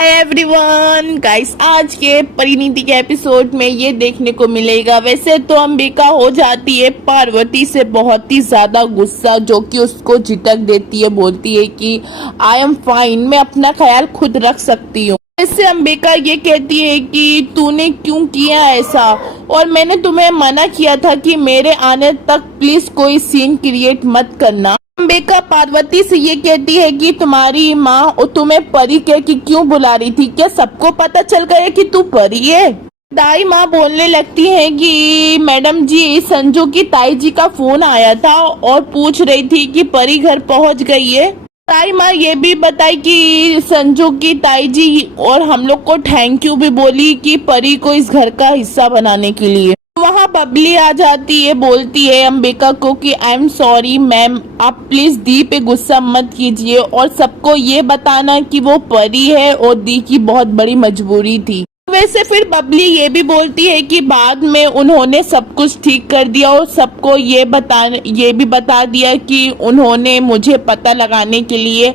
Everyone guys, आज के परिणीति के एपिसोड में ये देखने को मिलेगा। वैसे तो अंबिका हो जाती है पार्वती से बहुत ही ज्यादा गुस्सा, जो कि उसको झिटक देती है। बोलती है कि आई एम फाइन, मैं अपना ख्याल खुद रख सकती हूँ। इससे अंबिका ये कहती है कि तूने क्यों किया ऐसा, और मैंने तुम्हें मना किया था कि मेरे आने तक प्लीज कोई सीन क्रिएट मत करना। अंबिका पार्वती से ये कहती है कि तुम्हारी माँ तुम्हें परी कह के क्यों बुला रही थी, क्या सबको पता चल गया कि तू परी है। दाई माँ बोलने लगती है कि मैडम जी, संजू की ताई जी का फोन आया था और पूछ रही थी कि परी घर पहुंच गई है। ताई माँ ये भी बताई कि संजू की ताई जी और हम लोग को थैंक यू भी बोली कि परी को इस घर का हिस्सा बनाने के लिए। वहाँ बबली आ जाती है, बोलती है अंबिका को कि आई एम सॉरी मैम, आप प्लीज दी पे गुस्सा मत कीजिए और सबको ये बताना कि वो परी है और दी की बहुत बड़ी मजबूरी थी। वैसे फिर बबली ये भी बोलती है कि बाद में उन्होंने सब कुछ ठीक कर दिया और सबको ये भी बता दिया कि उन्होंने मुझे पता लगाने के लिए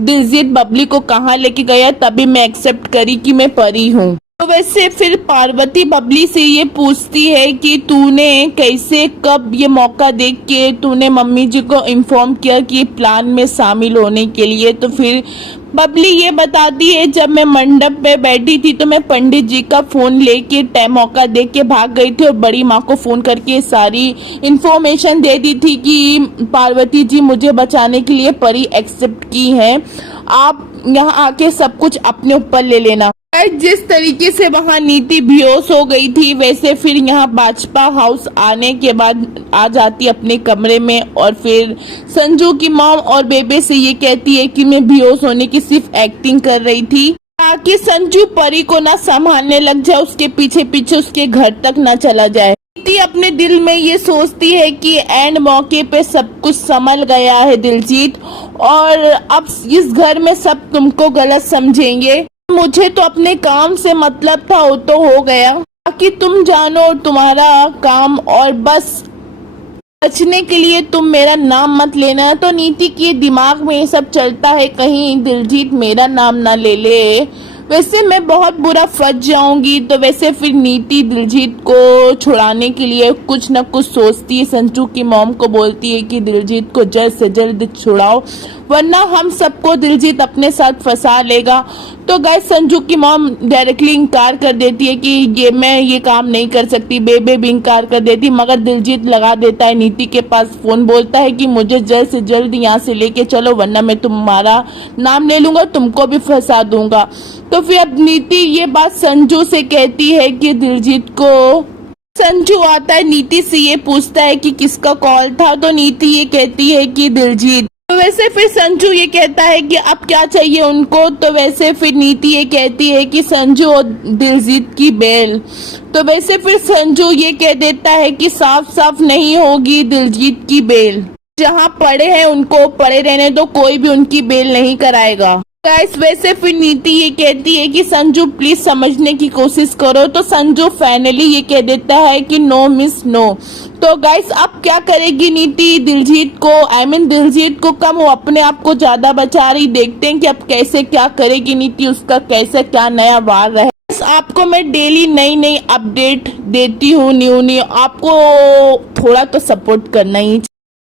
दिलजीत बबली को कहाँ लेके गया, तभी मैं एक्सेप्ट करी कि मैं परी हूँ। तो वैसे फिर पार्वती बबली से ये पूछती है कि तूने कैसे कब ये मौका देख के तूने मम्मी जी को इन्फॉर्म किया कि प्लान में शामिल होने के लिए। तो फिर बबली ये बताती है जब मैं मंडप पे बैठी थी तो मैं पंडित जी का फोन लेके मौका देख के भाग गई थी और बड़ी माँ को फोन करके सारी इंफॉर्मेशन दे दी थी कि पार्वती जी मुझे बचाने के लिए परी एक्सेप्ट की है, आप यहाँ आके सब कुछ अपने ऊपर ले लेना। जिस तरीके से वहाँ नीति बेहोश हो गई थी, वैसे फिर यहाँ बाजपा हाउस आने के बाद आ जाती अपने कमरे में और फिर संजू की मॉम और बेबे से ये कहती है कि मैं बेहोश होने की सिर्फ एक्टिंग कर रही थी ताकि संजू परी को ना संभालने लग जाए, उसके पीछे पीछे उसके घर तक ना चला जाए। नीति अपने दिल में ये सोचती है कि एंड मौके पे सब कुछ संभल गया है दिलजीत, और अब इस घर में सब तुमको गलत समझेंगे। मुझे तो अपने काम से मतलब था, वो तो हो गया, ताकि तुम जानो तुम्हारा काम, और बस बचने के लिए तुम मेरा नाम मत लेना। तो नीति के दिमाग में ये सब चलता है, कहीं दिलजीत मेरा नाम ना ले ले, वैसे मैं बहुत बुरा फंस जाऊंगी। तो वैसे फिर नीति दिलजीत को छुड़ाने के लिए कुछ न कुछ सोचती है। संजू की मॉम को बोलती है कि दिलजीत को जल्द से जल्द छुड़ाओ, वरना हम सबको दिलजीत अपने साथ फंसा लेगा। तो गाइस, संजू की मॉम डायरेक्टली इनकार कर देती है कि मैं ये काम नहीं कर सकती। बेबे भी इनकार कर देती, मगर दिलजीत लगा देता है नीति के पास फोन, बोलता है कि मुझे जल्द से जल्द यहाँ से लेके चलो, वरना मैं तुम्हारा नाम ले लूंगा, तुमको भी फंसा दूंगा। तो फिर अब नीति ये बात संजू से कहती है कि दिलजीत को, संजू आता है नीति से ये पूछता है कि किसका कॉल था, तो नीति ये कहती है कि दिलजीत। तो वैसे फिर संजू ये कहता है कि अब क्या चाहिए उनको। तो वैसे फिर नीति ये कहती है कि संजू और दिलजीत की बेल। तो वैसे फिर संजू ये कह देता है कि साफ साफ नहीं होगी दिलजीत की बेल, जहाँ पड़े हैं उनको पड़े रहने दो, कोई भी उनकी बेल नहीं कराएगा। गाइस, वैसे फिर नीति ये कहती है कि संजू प्लीज समझने की कोशिश करो। तो संजू फाइनली ये कह देता है कि नो मिस नो। तो गाइस, अब क्या करेगी नीति दिलजीत को, दिलजीत को कम, वो अपने आप को ज्यादा बचा रही। देखते हैं कि अब कैसे क्या करेगी नीति, उसका कैसे क्या नया वार रहे। आपको मैं डेली नई नई अपडेट देती हूँ, न्यू आपको थोड़ा तो सपोर्ट करना ही